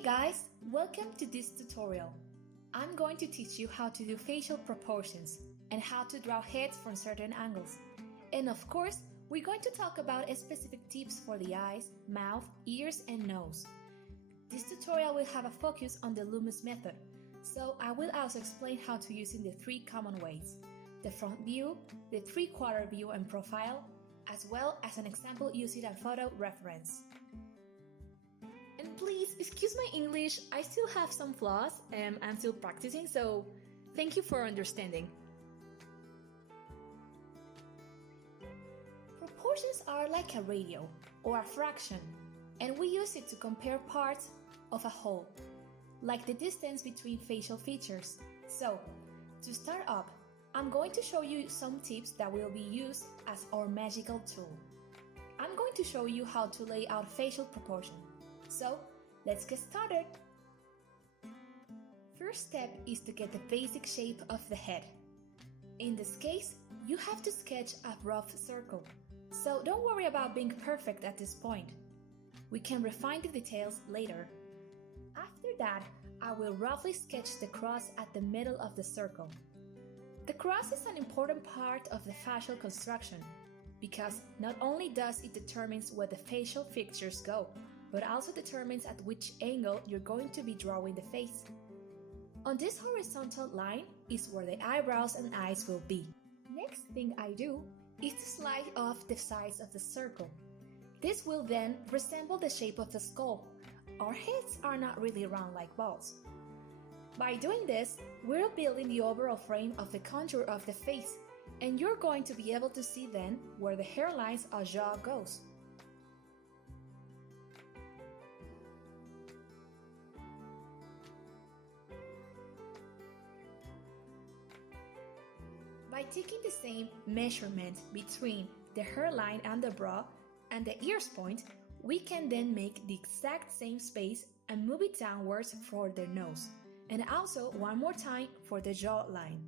Hey guys, welcome to this tutorial. I'm going to teach you how to do facial proportions and how to draw heads from certain angles. And of course, we're going to talk about specific tips for the eyes, mouth, ears, and nose. This tutorial will have a focus on the Loomis method, so I will also explain how to use in the three common ways: the front view, the three-quarter view and profile, as well as an example using a photo reference. And please, excuse my English, I still have some flaws and I'm still practicing, so thank you for understanding. Proportions are like a ratio or a fraction, and we use it to compare parts of a whole, like the distance between facial features. So, to start up, I'm going to show you some tips that will be used as our magical tool. I'm going to show you how to lay out facial proportion. So, let's get started! First step is to get the basic shape of the head. In this case, you have to sketch a rough circle, so don't worry about being perfect at this point. We can refine the details later. After that, I will roughly sketch the cross at the middle of the circle. The cross is an important part of the facial construction, because not only does it determine where the facial features go, but also determines at which angle you're going to be drawing the face. On this horizontal line is where the eyebrows and eyes will be. Next thing I do is to slide off the sides of the circle. This will then resemble the shape of the skull. Our heads are not really round like balls. By doing this, we're building the overall frame of the contour of the face, and you're going to be able to see then where the hairlines or jaw goes. By taking the same measurement between the hairline and the brow and the ears point, we can then make the exact same space and move it downwards for the nose, and also one more time for the jawline.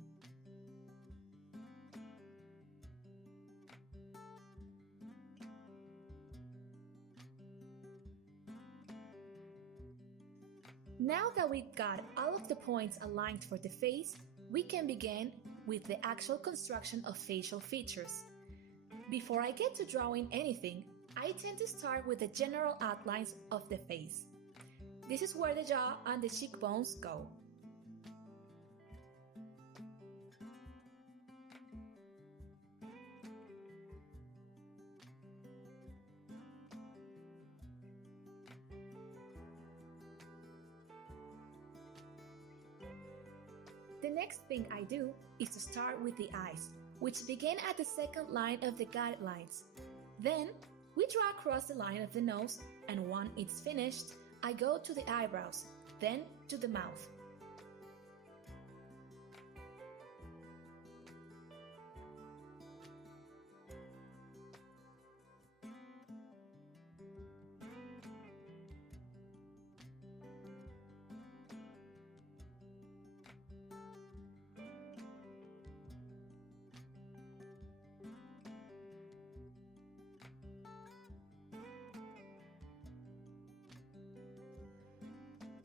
Now that we've got all of the points aligned for the face, we can begin with the actual construction of facial features. Before I get to drawing anything, I tend to start with the general outlines of the face. This is where the jaw and the cheekbones go. The next thing I do is to start with the eyes, which begin at the second line of the guidelines. Then, we draw across the line of the nose, and when it's finished, I go to the eyebrows, then to the mouth.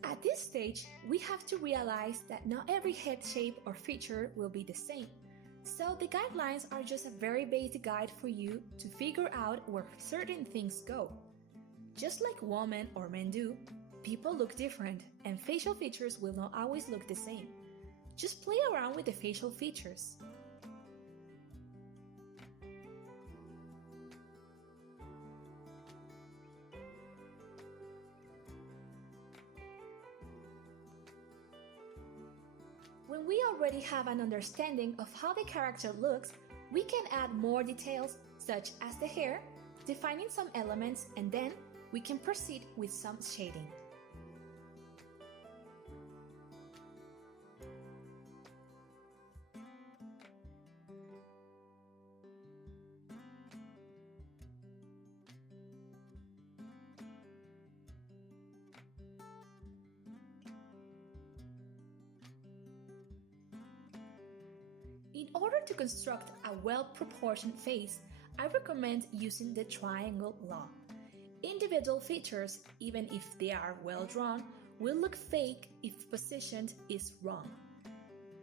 At this stage, we have to realize that not every head shape or feature will be the same. So the guidelines are just a very basic guide for you to figure out where certain things go. Just like women or men do, people look different and facial features will not always look the same. Just play around with the facial features. When we already have an understanding of how the character looks, we can add more details, such as the hair, defining some elements, and then we can proceed with some shading. In order to construct a well-proportioned face, I recommend using the triangle law. Individual features, even if they are well drawn, will look fake if positioned is wrong.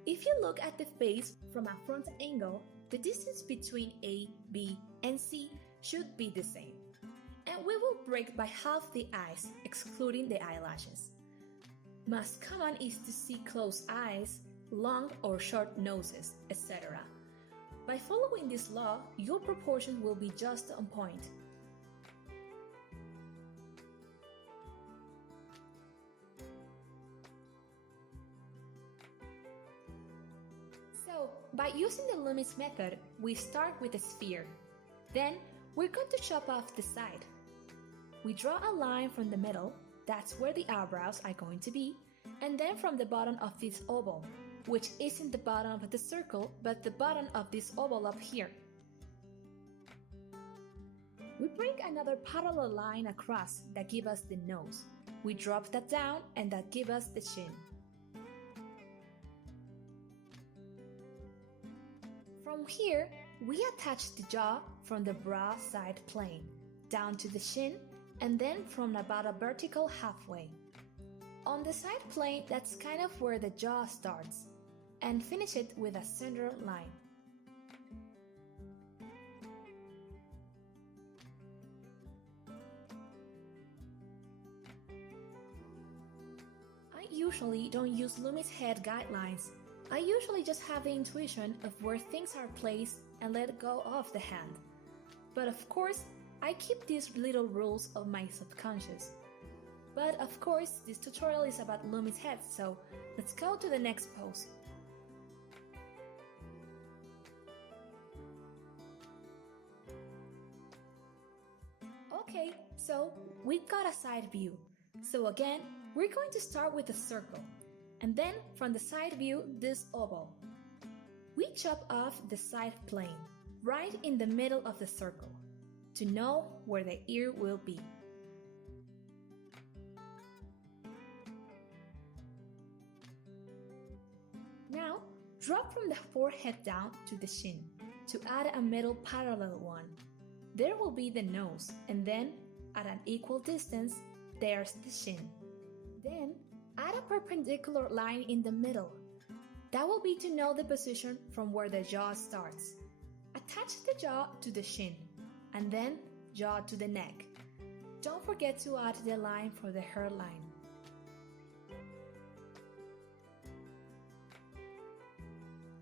If you look at the face from a front angle, the distance between A, B, and C should be the same. And we will break by half the eyes, excluding the eyelashes. Most common is to see closed eyes, long or short noses, etc. By following this law, your proportion will be just on point. So, by using the Loomis method, we start with a sphere. Then, we're going to chop off the side. We draw a line from the middle, that's where the eyebrows are going to be, and then from the bottom of this oval, which isn't the bottom of the circle, but the bottom of this oval up here. We break another parallel line across that gives us the nose. We drop that down and that gives us the chin. From here, we attach the jaw from the brow side plane, down to the shin, and then from about a vertical halfway. On the side plane, that's kind of where the jaw starts, and finish it with a center line. I usually don't use Loomis head guidelines. I usually just have the intuition of where things are placed and let go of the hand. But of course, I keep these little rules of my subconscious. But of course, this tutorial is about Loomis heads, so let's go to the next pose. Okay, so we've got a side view. So again, we're going to start with a circle, and then from the side view, this oval. We chop off the side plane, right in the middle of the circle, to know where the ear will be. Now, drop from the forehead down to the chin, to add a middle parallel one. There will be the nose, and then, at an equal distance, there's the chin. Then, add a perpendicular line in the middle. That will be to know the position from where the jaw starts. Attach the jaw to the shin, and then jaw to the neck. Don't forget to add the line for the hairline.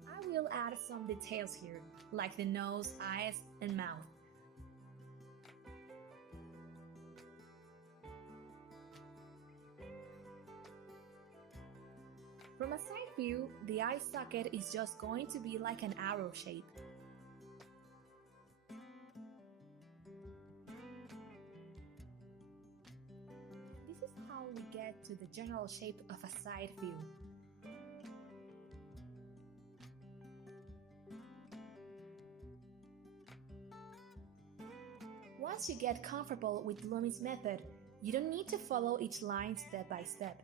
I will add some details here, like the nose, eyes, and mouth. From a side view, the eye socket is just going to be like an arrow shape. This is how we get to the general shape of a side view. Once you get comfortable with Loomis method, you don't need to follow each line step by step.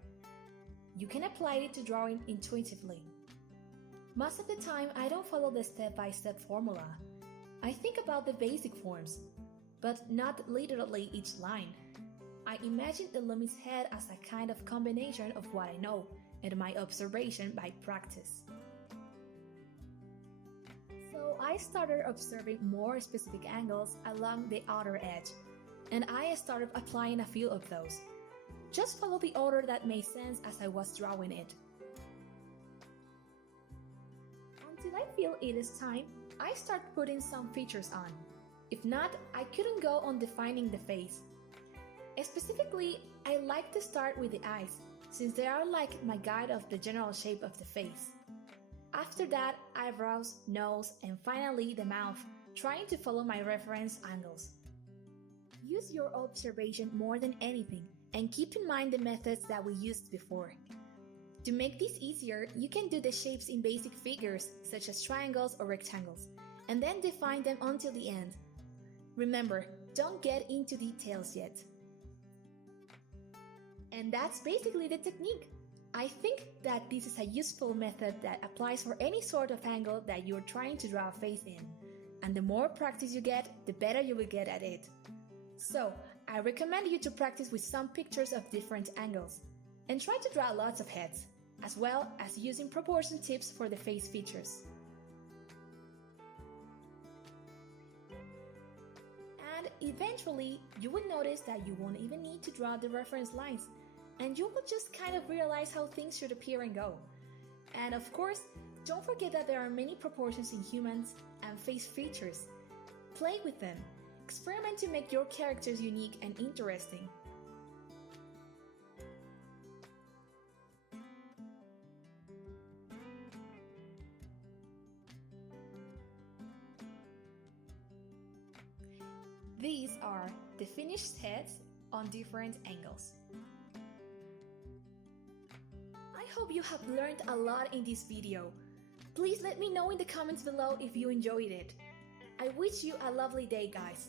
You can apply it to drawing intuitively. Most of the time, I don't follow the step-by-step formula. I think about the basic forms, but not literally each line. I imagine the Loomis head as a kind of combination of what I know and my observation by practice. So I started observing more specific angles along the outer edge, and I started applying a few of those. Just follow the order that made sense as I was drawing it. Until I feel it is time, I start putting some features on. If not, I couldn't go on defining the face. Specifically, I like to start with the eyes, since they are like my guide of the general shape of the face. After that, eyebrows, nose, and finally the mouth, trying to follow my reference angles. Use your observation more than anything, and keep in mind the methods that we used before. To make this easier, you can do the shapes in basic figures, such as triangles or rectangles, and then define them until the end. Remember, don't get into details yet. And that's basically the technique. I think that this is a useful method that applies for any sort of angle that you're trying to draw a face in. And the more practice you get, the better you will get at it. So, I recommend you to practice with some pictures of different angles. And try to draw lots of heads, as well as using proportion tips for the face features. And eventually, you will notice that you won't even need to draw the reference lines, and you will just kind of realize how things should appear and go. And of course, don't forget that there are many proportions in humans and face features. Play with them. Experiment to make your characters unique and interesting. These are the finished heads on different angles. I hope you have learned a lot in this video. Please let me know in the comments below if you enjoyed it. I wish you a lovely day, guys.